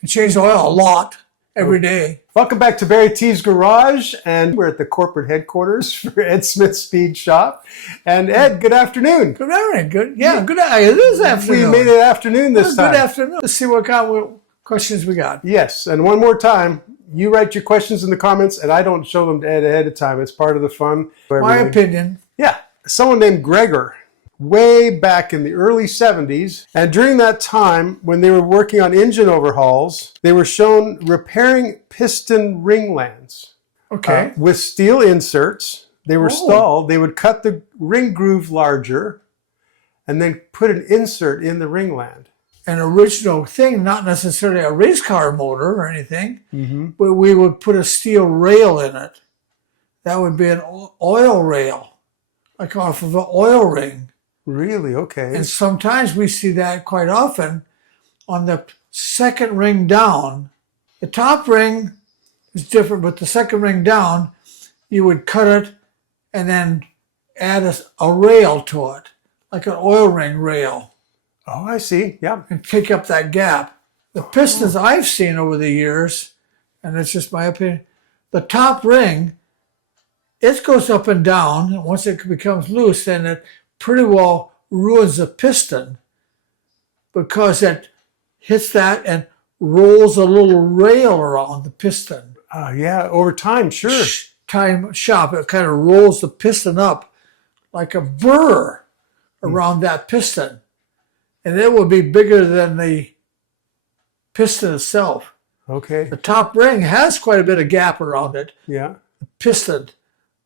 and change the oil a lot every day. Welcome back to BarryTsGarage, and we're at the corporate headquarters for Ed Smith's Speed Shop. And Ed, good afternoon. Good morning. Good. Yeah, good. It is afternoon. We made it afternoon this time. Good afternoon. Let's see what kind of questions we got. Yes, and one more time, you write your questions in the comments, and I don't show them to Ed ahead of time. It's part of the fun. My opinion. Yeah. Someone named Gregor, way back in the early 70s, and during that time, when they were working on engine overhauls, they were shown repairing piston ringlands. Okay. With steel inserts. They were stalled. They would cut the ring groove larger and then put an insert in the ringland. An original thing, not necessarily a race car motor or anything, but we would put a steel rail in it. That would be an oil rail, like off of an oil ring. Really? Okay. And sometimes we see that quite often on the second ring down. The top ring is different, but the second ring down, you would cut it and then add a rail to it, like an oil ring rail. Oh, I see. Yeah. And pick up that gap. The pistons I've seen over the years, and it's just my opinion, the top ring, it goes up and down. And once it becomes loose, then it pretty well ruins the piston because it hits that and rolls a little rail around the piston. Yeah, over time, sure. It kind of rolls the piston up like a burr around that piston. And it will be bigger than the piston itself. Okay. The top ring has quite a bit of gap around it. Yeah. The piston.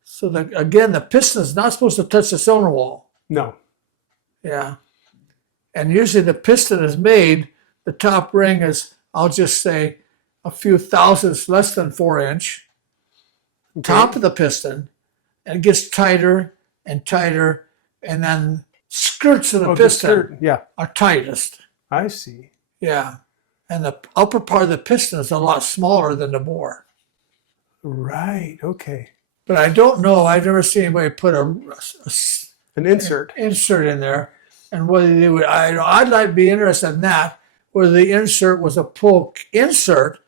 So again, the piston is not supposed to touch the cylinder wall. No. Yeah. And usually the piston is made, the top ring is, I'll just say, a few thousandths less than 4 inch. Okay. Top of the piston, and it gets tighter and tighter, and then skirts of the piston are tightest. I see. Yeah. And the upper part of the piston is a lot smaller than the bore. Right. Okay. But I don't know. I've never seen anybody put an insert in there, and whether they would. I'd like to be interested in that. Whether the insert was a pull insert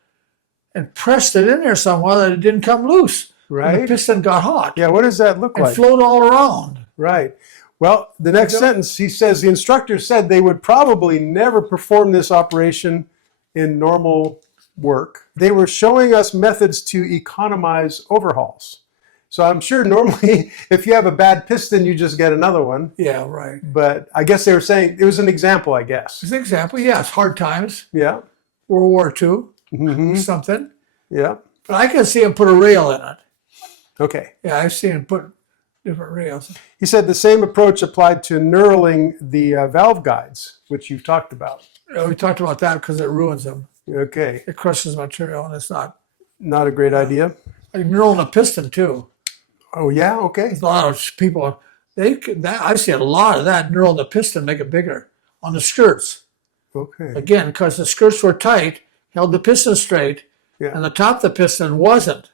and pressed it in there somehow that it didn't come loose. Right. And the piston got hot. Yeah. What does that look like? And flowed all around. Right. Well, the next sentence, he says, the instructor said they would probably never perform this operation in normal work. They were showing us methods to economize overhauls. So I'm sure normally if you have a bad piston, you just get another one. Yeah, right. But I guess they were saying, it was an example, I guess. It's an example, yes. Hard times. Yeah. World War II, something. Yeah. But I can see him put a rail in it. Okay. Yeah, I've seen him put different rails. He said the same approach applied to knurling the valve guides, which you've talked about. We talked about that because it ruins them. Okay. It crushes material, and it's not a great idea. Like knurling a piston too. Oh yeah, okay. There's a lot of people. I've seen a lot of that knurling the piston, make it bigger on the skirts. Okay. Again, because the skirts were tight, held the piston straight, and the top of the piston wasn't.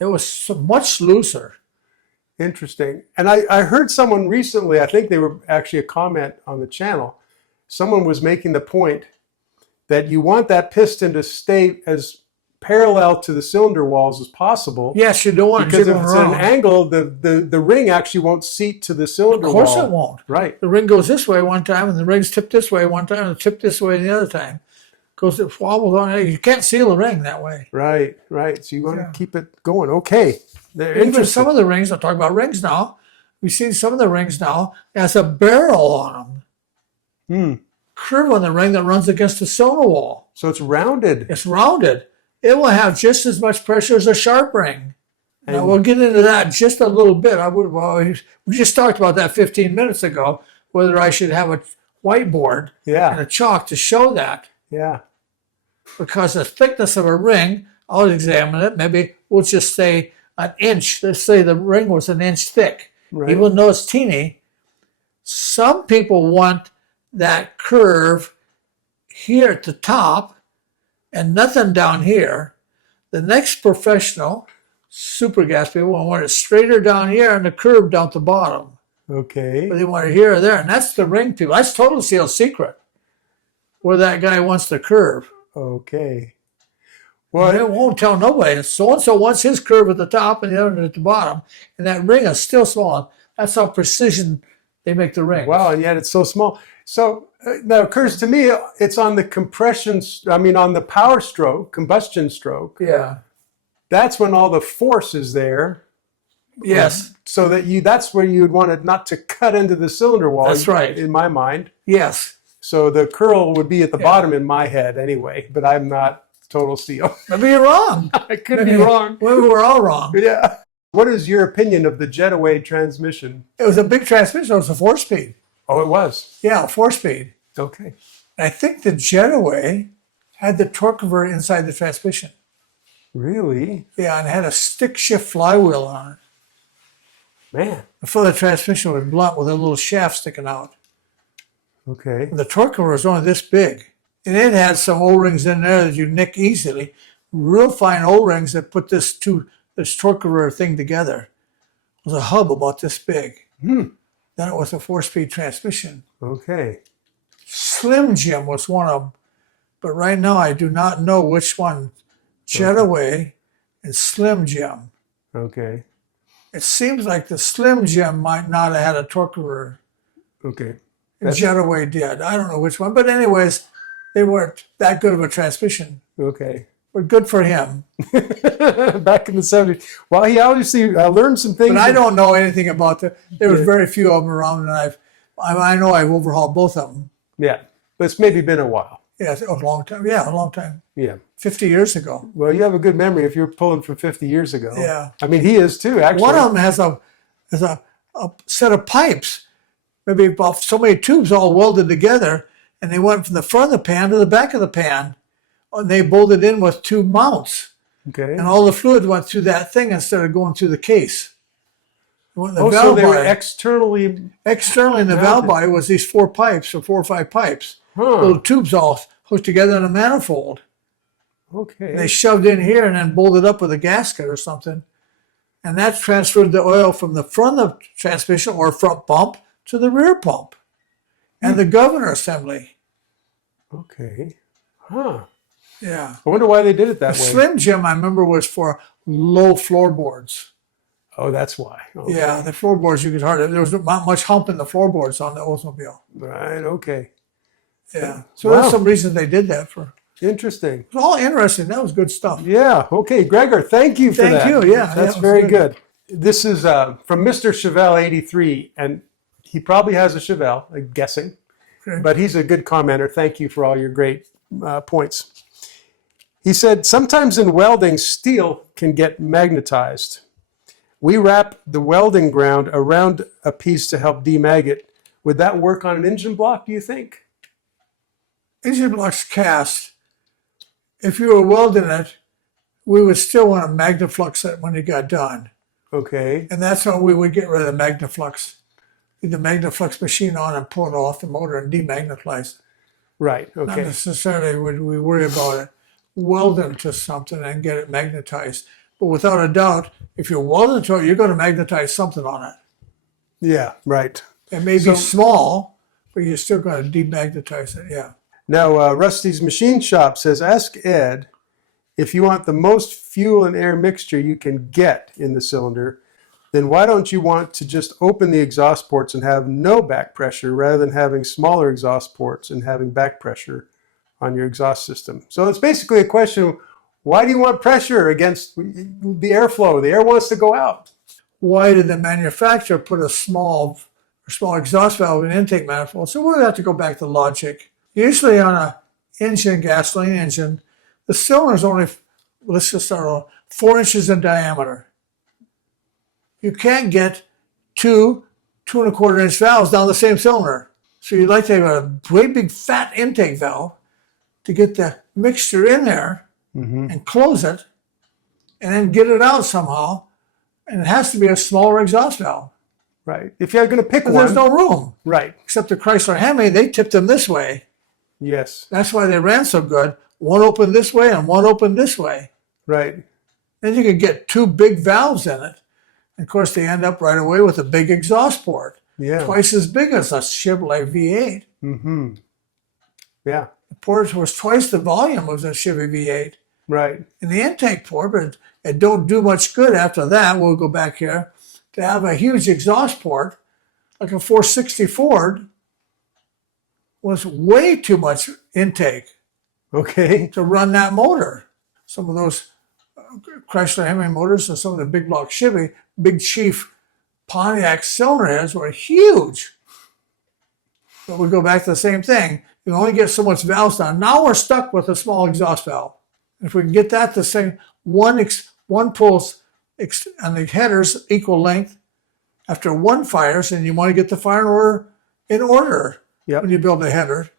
It was so much looser. Interesting. And I heard someone recently, I think they were actually a comment on the channel, someone was making the point that you want that piston to stay as parallel to the cylinder walls as possible. Yes, you don't want because to if it's at an angle, the ring actually won't seat to the cylinder wall. Of course it won't. Right. The ring goes this way one time, and the ring's tipped this way one time, and tipped this way the other time. It wobbles on. You can't seal the ring that way. Right, right. So you want to keep it going. Okay. Even some of the rings, I'll talk about rings now. We've seen some of the rings now, has a barrel on them. Curve on the ring that runs against the cylinder wall. So it's rounded. It's rounded. It will have just as much pressure as a sharp ring. Now we'll get into that just a little bit. We just talked about that 15 minutes ago, whether I should have a whiteboard and a chalk to show that. Yeah. Because the thickness of a ring, I'll examine it. Maybe we'll just say an inch. Let's say the ring was an inch thick. Right. Even though it's teeny, some people want that curve here at the top and nothing down here. The next professional, super gas people, want it straighter down here and the curve down at the bottom. Okay. But they want it here or there. And that's the ring people. That's total seal secret, where that guy wants the curve. Okay. Well, it won't tell nobody. So-and-so wants his curve at the top and the other at the bottom. And that ring is still small. That's how precision they make the ring. Wow, and yet it's so small. So now it occurs to me, it's on the on the power stroke, combustion stroke. Yeah. That's when all the force is there. Yes. So that's where you'd want it not to cut into the cylinder wall. That's right. In my mind. Yes. So the curl would be at the bottom in my head anyway, but I'm not total steel. Maybe you're wrong. I could be wrong. Well, we were all wrong. Yeah. What is your opinion of the Jetaway transmission? It was a big transmission. It was a 4-speed. Oh, it was? Yeah, 4-speed. Okay. I think the Jetaway had the torque converter inside the transmission. Really? Yeah, and it had a stick shift flywheel on it. Man. Before the transmission was blunt with a little shaft sticking out. Okay. The torque converter was only this big. And it had some O-rings in there that you nick easily. Real fine O-rings that put this torque converter thing together. It was a hub about this big. Then it was a 4-speed transmission. Okay. Slim Jim was one of them. But right now I do not know which one. Jetaway and Slim Jim. Okay. It seems like the Slim Jim might not have had a torque converter. Okay. And Jetaway did. I don't know which one. But anyways, they weren't that good of a transmission. Okay. But good for him. Back in the 70s. Well, he obviously learned some things. But I don't know anything about them. There was very few of them around, and I know I've overhauled both of them. Yeah. But it's maybe been a while. Yeah, a long time. Yeah, a long time. Yeah. 50 years ago. Well, you have a good memory if you're pulling from 50 years ago. Yeah. I mean, he is too, actually. One of them has a set of pipes, maybe about so many tubes all welded together, and they went from the front of the pan to the back of the pan. And they bolted in with 2 mounts. Okay. And all the fluid went through that thing instead of going through the case. So they were externally... Externally in the valve body was these 4 pipes, or 4 or 5 pipes. Little tubes all hooked together in a manifold. Okay. And they shoved in here and then bolted up with a gasket or something. And that transferred the oil from the front of the transmission or front pump to the rear pump and the governor assembly. Okay. Huh. Yeah. I wonder why they did it that way. Slim Jim, I remember, was for low floorboards. Oh, that's why. Okay. Yeah, the floorboards, you could hardly, there was not much hump in the floorboards on the Oldsmobile. Right, okay. Yeah. So there's some reason they did that for. Interesting. It was all interesting. That was good stuff. Yeah, okay. Gregor, thank you for that. Thank you, yeah. That's very good. This is from Mr. Chevelle 83, and he probably has a Chevelle, I'm guessing. Okay. But he's a good commenter. Thank you for all your great points. He said, sometimes in welding, steel can get magnetized. We wrap the welding ground around a piece to help demag it. Would that work on an engine block, do you think? Engine blocks cast. If you were welding it, we would still want to magnaflux it when it got done. Okay. And that's when we would get rid of the magnaflux. Get the magnaflux machine on and pull it off the motor and demagnetize it. Right, Not okay. necessarily would we worry about it. Weld it to something and get it magnetized. But without a doubt, if you're welding to it, you're going to magnetize something on it. Yeah, right. It may be small, but you're still going to demagnetize it, yeah. Now, Rusty's Machine Shop says, ask Ed if you want the most fuel and air mixture you can get in the cylinder, then why don't you want to just open the exhaust ports and have no back pressure rather than having smaller exhaust ports and having back pressure on your exhaust system? So it's basically a question of, why do you want pressure against the airflow? The air wants to go out. Why did the manufacturer put a small exhaust valve in intake manifold? So we'll have to go back to logic. Usually on a gasoline engine, the cylinder is only, let's just start off, 4 inches in diameter. You can't get 2.25 inch valves down the same cylinder. So you'd like to have a great big fat intake valve to get the mixture in there and close it and then get it out somehow. And it has to be a smaller exhaust valve. Right. If you're going to pick one. There's no room. Right. Except the Chrysler Hemi, they tipped them this way. Yes. That's why they ran so good. One opened this way and one opened this way. Right. Then you could get 2 big valves in it. And of course, they end up right away with a big exhaust port. Yeah. Twice as big as a Chevrolet V8. Mm-hmm. Yeah. The port was twice the volume of the Chevy V8. Right. In the intake port, but it don't do much good after that. We'll go back here. To have a huge exhaust port, like a 460 Ford, was way too much intake Okay. to run that motor. Some of those Chrysler Hemi motors and some of the big block Chevy, Big Chief Pontiac cylinder heads were huge. But we go back to the same thing. You only get so much valves down. Now we're stuck with a small exhaust valve. If we can get that to say one pulse and the headers equal length after one fires, and you want to get the fire order in order when you build a header,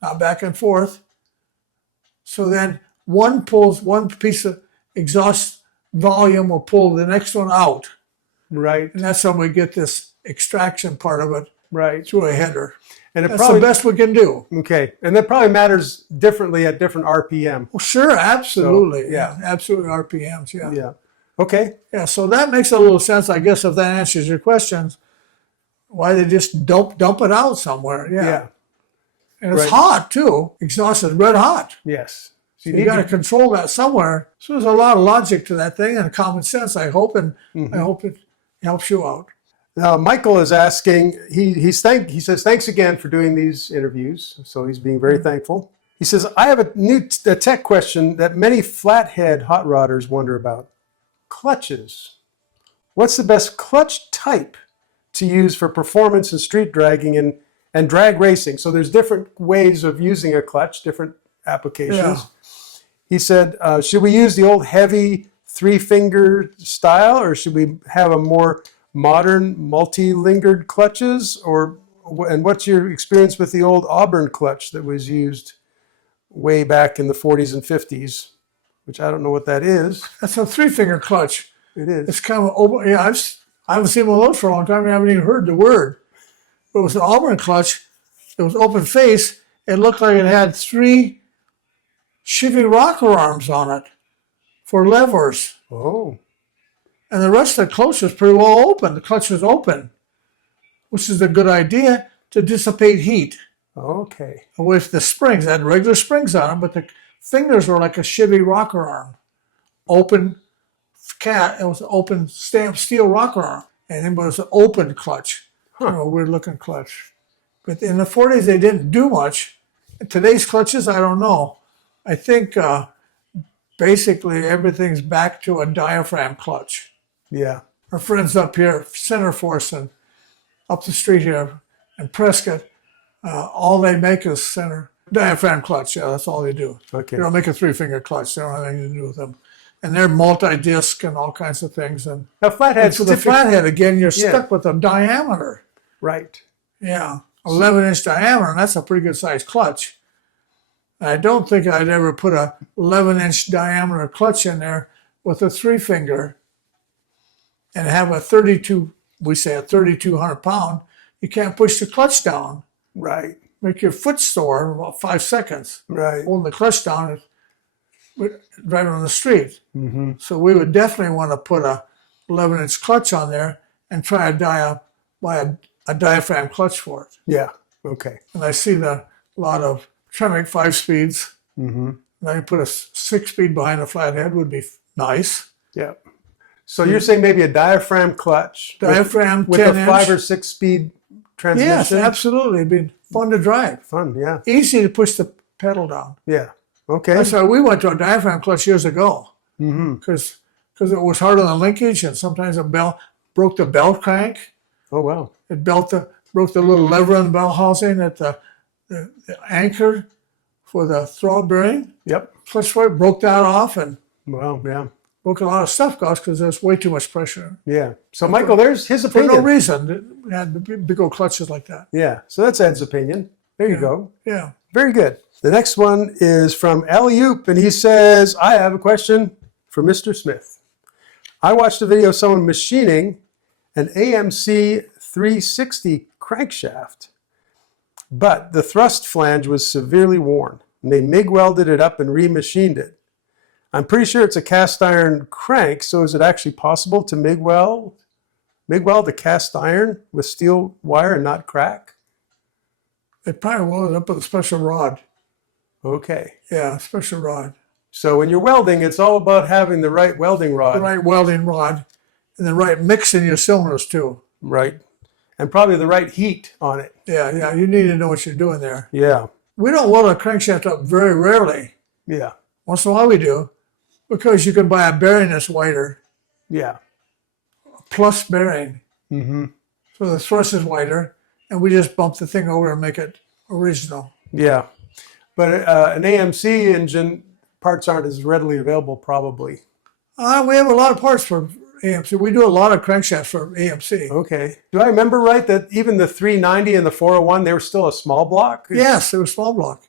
not back and forth. So then one piece of exhaust volume will pull the next one out. Right. And that's how we get this extraction part of it through a header. And that's the best we can do. Okay. And that probably matters differently at different RPM. Well, sure, absolutely. So, yeah. Absolutely RPMs, yeah. Yeah. Okay. Yeah, so that makes a little sense, I guess, if that answers your questions. Why they just dump it out somewhere. Yeah. And it's hot, too. Exhaust is red hot. Yes. So you got to control that somewhere. So there's a lot of logic to that thing and common sense, I hope, and I hope it helps you out. Now, Michael is asking, he says, thanks again for doing these interviews. So he's being very thankful. He says, I have a tech question that many flathead hot rodders wonder about. Clutches. What's the best clutch type to use for performance and street dragging and drag racing? So there's different ways of using a clutch, different applications. Yeah. He said, should we use the old heavy 3-finger style, or should we have a more modern multi-lingered clutches? And what's your experience with the old Auburn clutch that was used way back in the 40s and 50s, which I don't know what that is. That's a 3-finger clutch. It is. It's kind of open. Yeah, I haven't seen one of those for a long time. I haven't even heard the word. But it was an Auburn clutch. It was open face. It looked like it had 3 Chevy rocker arms on it for levers. Oh. And the rest of the clutch was pretty well open. The clutch was open, which is a good idea to dissipate heat. Okay. With the springs, it had regular springs on them, but the fingers were like a Chevy rocker arm. Open it was an open stamped steel rocker arm. And it was an open clutch. A weird looking clutch. But in the 40s, they didn't do much. In today's clutches, I don't know. I think basically everything's back to a diaphragm clutch. Yeah. Our friends up here, Center Force and up the street here in Prescott, all they make is center diaphragm clutch. Yeah, that's all they do. Okay. They don't make a 3-finger clutch. They don't have anything to do with them. And they're multi-disc and all kinds of things. And now, flatheads. for the flathead, again, you're stuck with a diameter. Right. Yeah, 11-inch diameter, and that's a pretty good sized clutch. And I don't think I'd ever put a 11-inch diameter clutch in there with a 3-finger and have a 3,200 pound. You can't push the clutch down. Right. Make your foot sore in about 5 seconds. Right. Holding the clutch down and driving on the street. Mm-hmm. So we would definitely want to put a 11-inch clutch on there and try to buy a diaphragm clutch for it. Yeah. Okay. And I see a lot of Tremec 5-speeds. Mm-hmm. And I put a 6-speed behind the flathead would be nice. Yeah. So you're saying maybe a diaphragm clutch with a 5 or 6 speed transmission? Yes, absolutely. It'd be fun to drive. Fun, yeah. Easy to push the pedal down. Yeah. Okay. That's why we went to a diaphragm clutch years ago. Mm-hmm. Because it was hard on the linkage, and sometimes a broke the bell crank. Oh, wow. It broke the little lever in the bell housing at the anchor for the throttle bearing. Yep. Clutch plate broke that off and Wow, yeah. broke a lot of stuff, because there's way too much pressure. Yeah. So, Michael, there's his For opinion. no reason. It had big old clutches like that. Yeah. So that's Ed's opinion. There you go. Yeah. Very good. The next one is from Alley-Oop, and he says, I have a question for Mr. Smith. I watched a video of someone machining an AMC 360 crankshaft, but the thrust flange was severely worn, and they MIG welded it up and remachined it. I'm pretty sure it's a cast iron crank, so is it actually possible to MIG weld a cast iron with steel wire and not crack? They probably welded up with a special rod. Okay. Yeah, special rod. So when you're welding, it's all about having the right welding rod. The right welding rod and the right mix in your cylinders too. Right. And probably the right heat on it. Yeah, you need to know what you're doing there. Yeah. We don't weld a crankshaft up very rarely. Yeah. Once in a while we do, because you can buy a bearing that's wider, Yeah. plus bearing. Mm-hmm. So the thrust is wider, and we just bump the thing over and make it original. Yeah. But an AMC engine, parts aren't as readily available probably. We have a lot of parts for AMC. We do a lot of crankshafts for AMC. Okay. Do I remember right that even the 390 and the 401, they were still a small block? Yes, it was small block.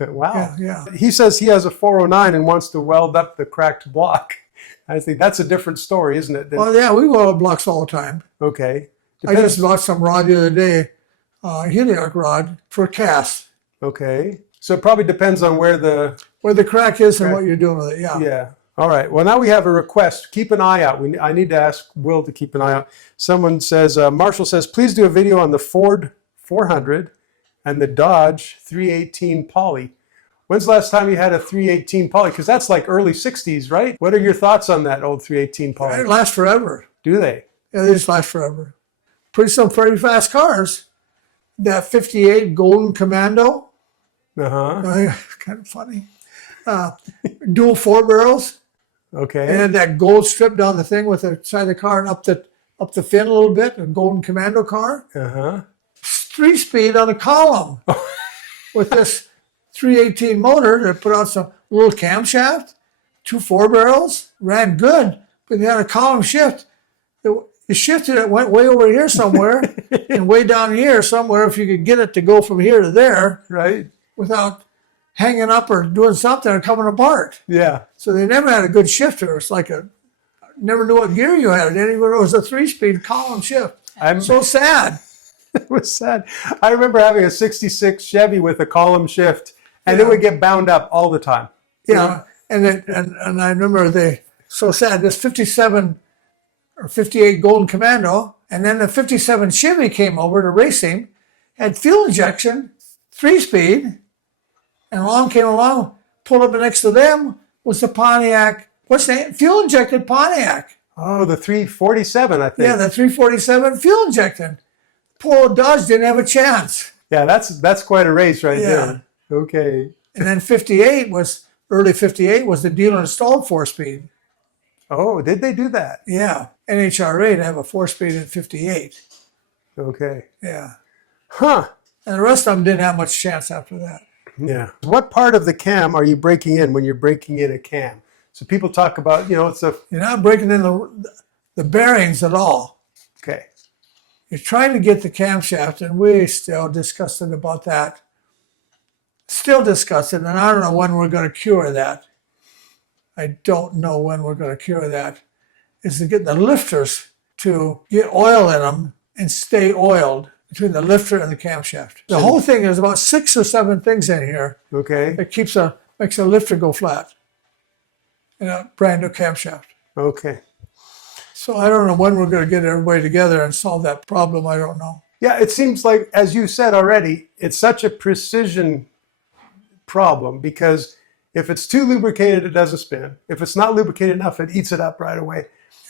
Wow. Yeah. He says he has a 409 and wants to weld up the cracked block. I think that's a different story, isn't it? Well, yeah, we weld blocks all the time. Okay. I just bought some rod the other day, heliarc rod for cast. Okay. So it probably depends on where the crack is and what you're doing with it. Yeah. Yeah. All right. Well, now we have a request. Keep an eye out. I need to ask Will to keep an eye out. Someone says, Marshall says, please do a video on the Ford 400 and the Dodge 318 Poly. When's the last time you had a 318 Poly? Because that's like early 60s, right? What are your thoughts on that old 318 Poly? It lasts forever. Do they? Yeah, they just last forever. Pretty some pretty fast cars. That 58 Golden Commando. Uh-huh. Kind of funny. Dual 4 barrels. Okay. And that gold strip down the thing with the side of the car and up the fin a little bit. A Golden Commando car. Uh-huh. 3-speed on a column with this 318 motor that put out some little camshaft, 2 4 barrels, ran good, but they had a column shift. You shifted it, went way over here somewhere and way down here somewhere if you could get it to go from here to there. Right. Without hanging up or doing something or coming apart. Yeah. So they never had a good shifter. It's like never knew what gear you had. They didn't even know it was a 3-speed column shift. So sad. It was sad. I remember having a 66 Chevy with a column shift, and it would get bound up all the time. Yeah. And I remember so sad, this 57 or 58 Golden Commando, and then the 57 Chevy came over to racing, had fuel injection, 3-speed, and came along, pulled up next to them was the Pontiac, what's the name? Fuel injected Pontiac. Oh, the 347, I think. Yeah, the 347 fuel injected. Poor old Dodge didn't have a chance. Yeah, that's quite a race right there. Okay. And then early 58 was the dealer installed 4-speed. Oh, did they do that? Yeah. NHRA to have a 4-speed in 58. Okay. Yeah. Huh. And the rest of them didn't have much chance after that. Yeah. What part of the cam are you breaking in when you're breaking in a cam? So people talk about, it's a... You're not breaking in the bearings at all. Okay. You're trying to get the camshaft, and we're still disgusted about that. Still disgusted, and I don't know when we're going to cure that. I don't know when we're going to cure that. Is to get the lifters to get oil in them and stay oiled between the lifter and the camshaft. The whole thing is about 6 or 7 things in here. Okay. That makes a lifter go flat in a brand new camshaft. Okay. So I don't know when we're going to get everybody together and solve that problem. I don't know. Yeah, it seems like, as you said already, it's such a precision problem because if it's too lubricated, it doesn't spin. If it's not lubricated enough, it eats it up right away.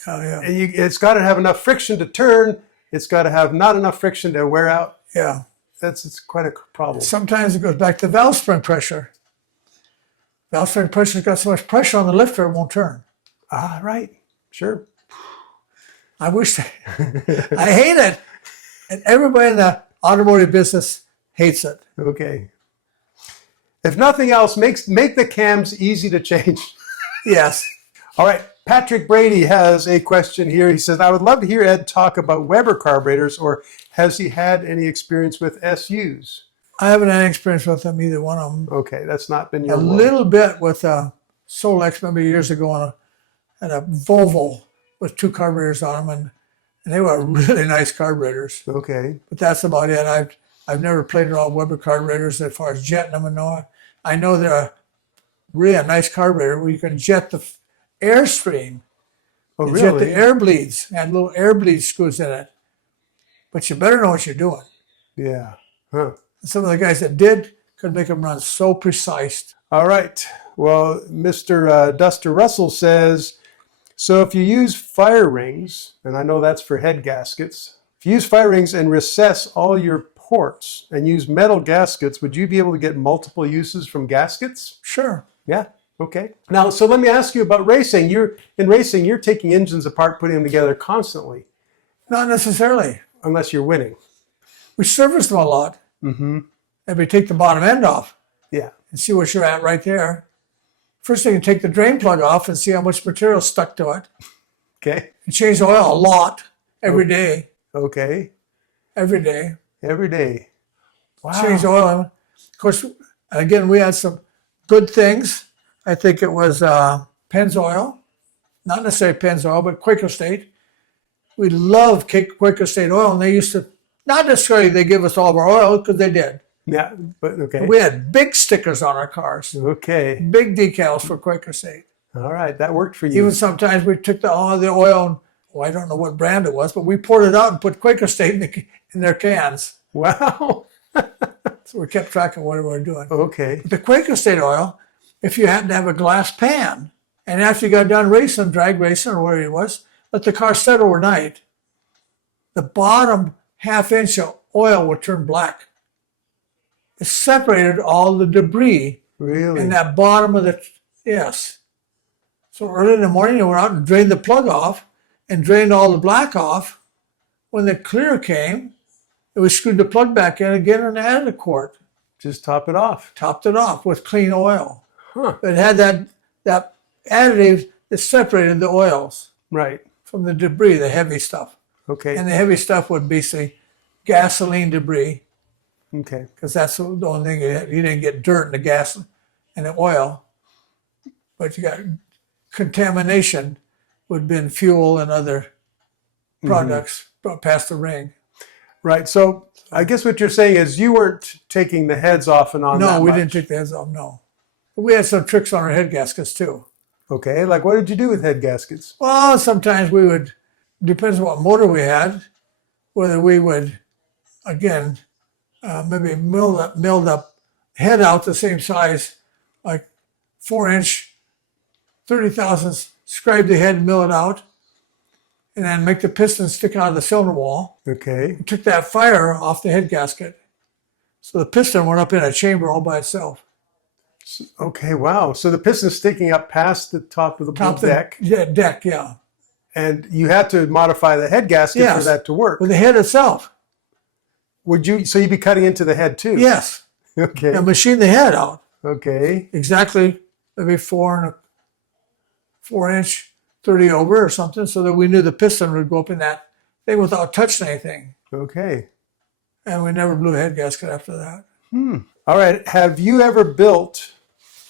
Yeah. And it's got to have enough friction to turn. It's got to have not enough friction to wear out. Yeah. It's quite a problem. Sometimes it goes back to valve spring pressure. Valve spring pressure's got so much pressure on the lifter, it won't turn. Ah, right. Sure. I wish I hate it. And everybody in the automotive business hates it. Okay. If nothing else, make the cams easy to change. Yes. All right. Patrick Brady has a question here. He says, I would love to hear Ed talk about Weber carburetors, or has he had any experience with SUs? I haven't had any experience with them, either one of them. Okay, that's not been your A little bit with Solex, maybe years ago, on a Volvo with 2 carburetors on them, and they were really nice carburetors. Okay. But that's about it. I've never played around Weber carburetors as far as jetting them and all. I know they're a really nice carburetor where you can jet the airstream. Oh, You really? jet the air bleeds, and little air bleed screws in it. But you better know what you're doing. Yeah. Huh. Some of the guys that did could make them run so precise. All right. Well, Mr. Duster Russell says, so if you use fire rings, and I know that's for head gaskets, if you use fire rings and recess all your ports and use metal gaskets, would you be able to get multiple uses from gaskets? Sure. Yeah. Okay. Now, so let me ask you about racing. In racing, you're taking engines apart, putting them together constantly. Not necessarily. Unless you're winning. We service them a lot. Mm-hmm. And we take the bottom end off. Yeah. And see what you're at right there. First thing, you take the drain plug off and see how much material is stuck to it. Okay. And change the oil a lot every day. Okay. Every day. Wow. Change the oil. Of course, again, we had some good things. I think it was Pennzoil. Not necessarily Pennzoil, but Quaker State. We love Quaker State oil, and they used to, not necessarily they give us all of our oil, because they did. Yeah, but okay. We had big stickers on our cars. Okay. Big decals for Quaker State. All right, that worked for you. Even sometimes we took all the oil, and, I don't know what brand it was, but we poured it out and put Quaker State in their cans. Wow. So we kept track of what we were doing. Okay. The Quaker State oil, if you happen to have a glass pan, and after you got done racing, drag racing or whatever it was, let the car set overnight, the bottom half-inch of oil would turn black. It separated all the debris Really? in that bottom of the, yes. So early in the morning, you went out and drained the plug off and drained all the black off. When the clear came, we screwed the plug back in again and added a quart. Just top it off. Topped it off with clean oil. Huh. It had that additive that separated the oils Right. from the debris, the heavy stuff. Okay. And the heavy stuff would be, say, gasoline debris, Okay. because that's the only thing you didn't get dirt in the gas and the oil, but you got contamination would have been fuel and other products past the ring. Right. So I guess what you're saying is you weren't taking the heads off and on. No, that we much. didn't take the heads off, no. But we had some tricks on our head gaskets too. Okay. Like what did you do with head gaskets? Well, sometimes we would, depends on what motor we had, whether we would, again, maybe milled up head out the same size, like 4-inch, 30 thousandths, scrape the head and mill it out, and then make the piston stick out of the cylinder wall. Okay. And took that fire off the head gasket. So the piston went up in a chamber all by itself. Okay. Wow. So the piston's sticking up past the top of the deck. Yeah, deck, yeah. And you had to modify the head gasket for that to work. With the head itself. Would you? So you'd be cutting into the head too? Yes. Okay. And machine the head out. Okay. Exactly, maybe 4-inch, 30 over or something, so that we knew the piston would go up in that thing without touching anything. Okay. And we never blew a head gasket after that. All right. Have you ever built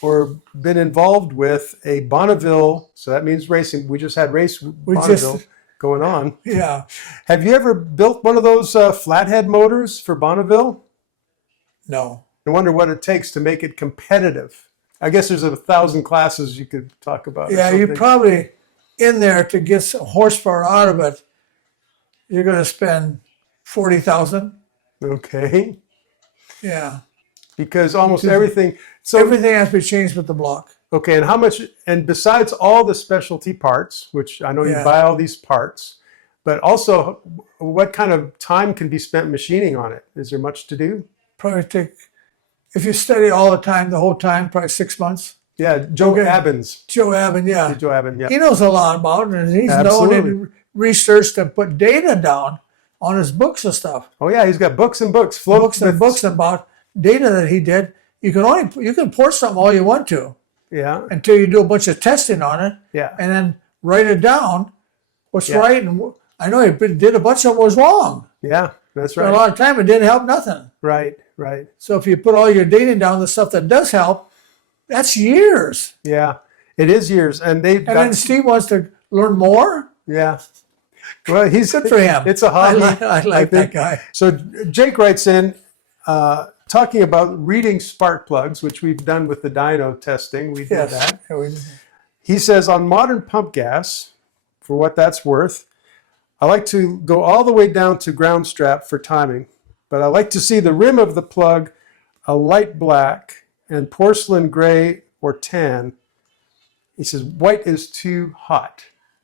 or been involved with a Bonneville? So that means racing. We just had Bonneville going on. Yeah. Have you ever built one of those flathead motors for Bonneville? No. I wonder what it takes to make it competitive. I guess there's 1,000 classes you could talk about. Yeah, you probably, in there to get some horsepower out of it, you're going to spend $40,000. Okay. Yeah. Because almost everything. So everything has to be changed with the block. Okay, and how much? And besides all the specialty parts, which I know you buy all these parts, but also, what kind of time can be spent machining on it? Is there much to do? Probably take, if you study all the time, the whole time, probably 6 months. Yeah, Joe Abbins. Joe Abbin, yeah. Joe Abbin, yeah. He knows a lot about it, and he's known and researched and put data down on his books and stuff. Oh yeah, he's got books and books. Books about data that he did. You can port something all you want to. Yeah. Until you do a bunch of testing on it. Yeah. And then write it down, what's right. And I know he did a bunch of what was wrong. Yeah, that's right. But a lot of time it didn't help nothing. Right, right. So if you put all your data down, the stuff that does help, that's years. Yeah, it is years. And then Steve wants to learn more. Yeah. Well, he's good for him. It's a hobby. I like that guy. So Jake writes in, talking about reading spark plugs, which we've done with the dyno testing. We did that. He says, on modern pump gas, for what that's worth, I like to go all the way down to ground strap for timing, but I like to see the rim of the plug a light black, and porcelain gray or tan. He says white is too hot.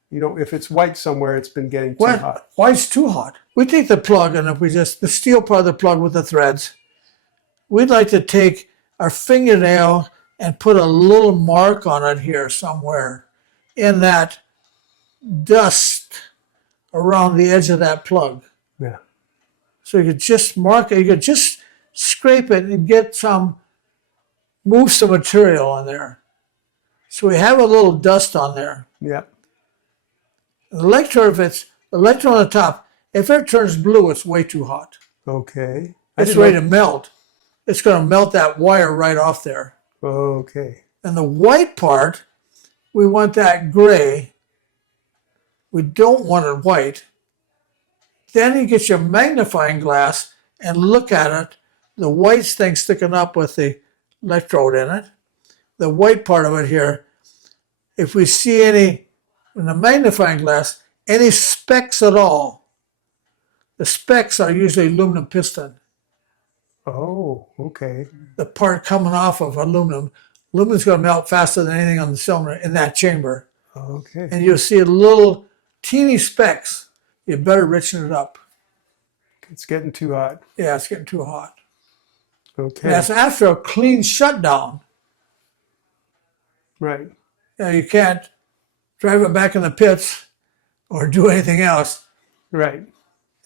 You know, if it's white somewhere, it's been getting too hot. White's too hot. We take the plug, and if we just, the steel part of the plug with the threads, we'd like to take our fingernail and put a little mark on it here somewhere in that dust around the edge of that plug. Yeah. So you could just mark it, you could just scrape it and get move some material on there. So we have a little dust on there. Yeah. The electrode, if it's the electrode on the top, if it turns blue, it's way too hot. Okay. It's ready to melt. It's going to melt that wire right off there. Okay. And the white part, we want that gray. We don't want it white. Then you get your magnifying glass and look at it. The white thing sticking up with the electrode in it. The white part of it here, if we see any, in the magnifying glass, any specks at all, the specks are usually aluminum piston. Oh, okay. The part coming off of aluminum. Aluminum's going to melt faster than anything on the cylinder in that chamber. Okay. And you'll see little teeny specks. You better richen it up. It's getting too hot. Yeah, it's getting too hot. Okay. And that's after a clean shutdown. Right. You can't drive it back in the pits or do anything else. Right.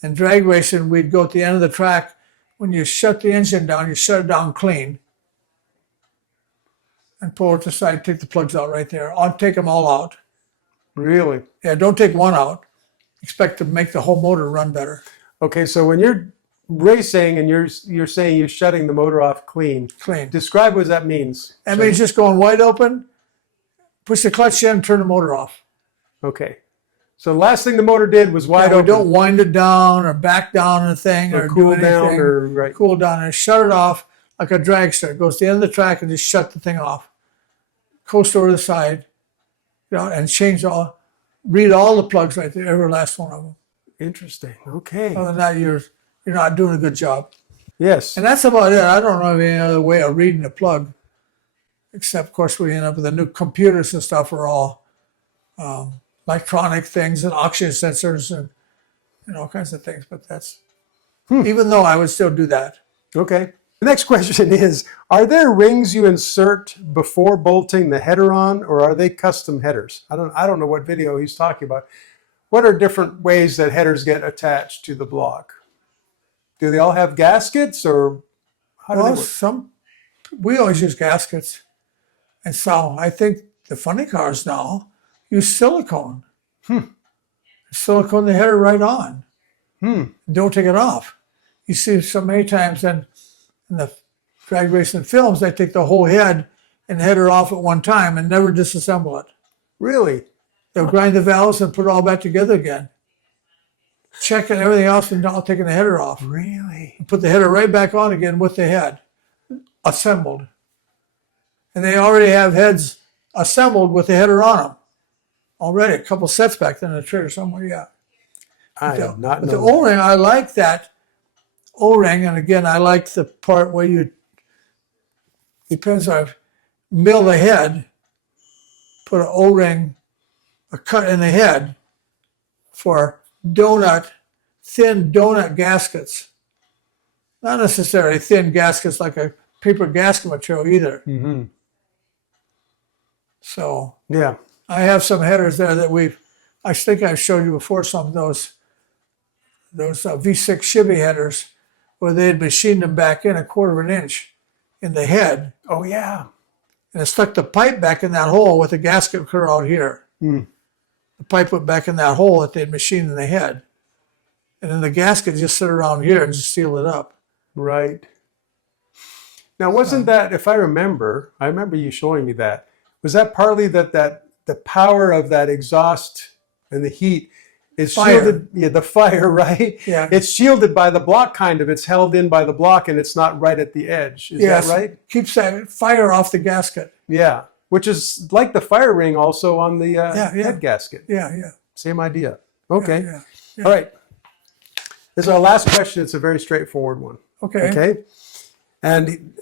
In drag racing, we'd go at the end of the track. When you shut the engine down, you shut it down clean and pull it to the side, take the plugs out right there. I'll take them all out. Really? Yeah, don't take one out. Expect to make the whole motor run better. Okay, so when you're racing and you're saying you're shutting the motor off clean, describe what that means. That means just going wide open, push the clutch in, turn the motor off. Okay. So the last thing the motor did was wide open. Don't wind it down or back down a thing or cool do down anything. or right. Cool down and shut it off like a dragster. It goes to the end of the track and just shut the thing off. Coast over the side, and read all the plugs right there, every last one of them. Interesting. Okay. Other than that, you're not doing a good job. Yes. And that's about it. I don't know of any other way of reading the plug, except, of course, we end up with the new computers and stuff are all electronic things and oxygen sensors and all kinds of things. But that's, even though I would still do that. Okay. The next question is, are there rings you insert before bolting the header on, or are they custom headers? I don't know what video he's talking about. What are different ways that headers get attached to the block? Do they all have gaskets, or how do they work? We always use gaskets. And so I think the funny cars now use silicone. Silicone the header right on. Don't take it off. You see so many times in the drag racing films, they take the whole head and header off at one time and never disassemble it. Really? They'll grind the valves and put it all back together again. Checking everything else and not taking the header off. Really? And put the header right back on again with the head assembled. And they already have heads assembled with the header on them. Already, a couple sets back there in the trailer somewhere, yeah. I have not known. The O-ring, I like that O-ring, and again, I like the part where depends on, mill the head, put an O-ring, a cut in the head for thin donut gaskets. Not necessarily thin gaskets like a paper gasket material either. So yeah, I have some headers there that I think I've showed you before, some of those V6 Chevy headers where they had machined them back in 1/4 inch in the head. Oh yeah. And it stuck the pipe back in that hole with the gasket clear out here. The pipe went back in that hole that they'd machined in the head. And then the gasket just sit around here and just seal it up. Right. Now, wasn't that, if I remember you showing me that, was that partly that the power of that exhaust and the heat is shielded? Yeah, the fire, right? Yeah. It's shielded by the block, kind of. It's held in by the block, and it's not right at the edge. Is that right? Keeps that fire off the gasket. Yeah, which is like the fire ring also on the head gasket. Yeah. Same idea. Okay. Yeah. All right. This is our last question. It's a very straightforward one. Okay. Okay. And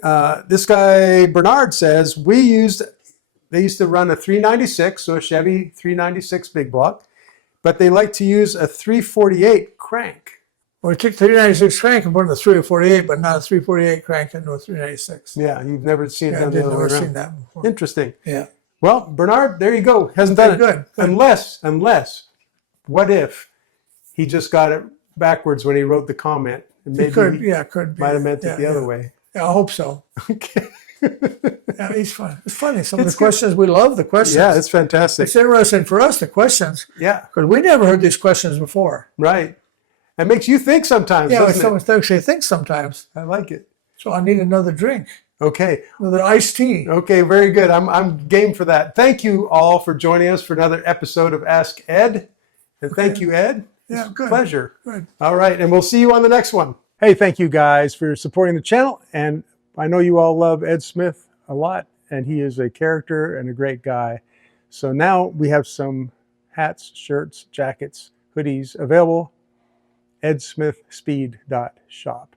this guy, Bernard, says, they used to run a 396, so a Chevy 396 big block, but they like to use a 348 crank. Well, we took 396 crank and put in a 348, but not a 348 crank into a 396. Yeah, you've never seen Yeah, I've the other way never around. seen that before. Interesting. Yeah. Well, Bernard, there you go. Hasn't done it. Good. Unless, what if he just got it backwards when he wrote the comment? And maybe Could he be. might have meant it the other way. Yeah, I hope so. Okay. Yeah, he's fun. It's funny. Some of the questions, we love the questions. Yeah, it's fantastic. It's interesting for us, the questions, Yeah, because we never heard these questions before. right. It makes you think sometimes, Yeah, doesn't someone actually thinks sometimes. it? I like it. So I need another drink, Okay. another iced tea. Okay, very good. I'm game for that. Thank you all for joining us for another episode of Ask Ed. And thank you, Ed. Yeah, It's a good. pleasure. Good. All right, and we'll see you on the next one. Hey, thank you guys for supporting the channel. And I know you all love Ed Smith a lot, and he is a character and a great guy. So now we have some hats, shirts, jackets, hoodies available. edsmithspeed.shop.